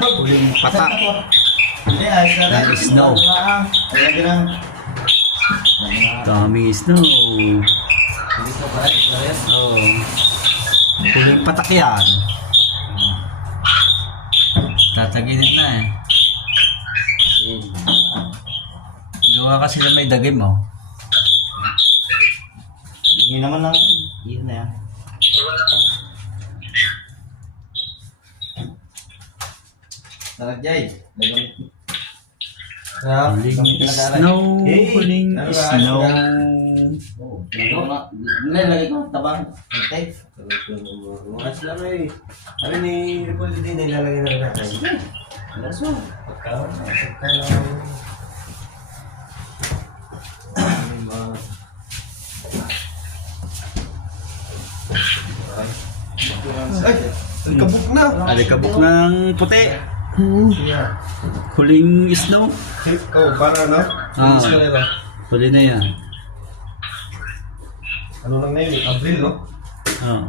Huling patak. Hindi, ayos na rin. Snow. Ayan din ang... Daming snow. Hindi ka ba? Ayos. Oo. Huling patak yan. Tataginit na eh. Gawa kasi na may dagim oh. Hindi naman lang. Yun na yan. Sarap Jay. Huling snow. Huling snow. Nilalagay ko tabang. Okay. Mas lang eh. Ano ni Repolyo din nilalagay na rin natin. Alas mo. Ay, kabuk na. Alikabok ng puti. Yeah. Huling snow. Oh, para ano? Ah. Gusto nila. Huli na yan. Ano lang na yun? Abril, no? Oh.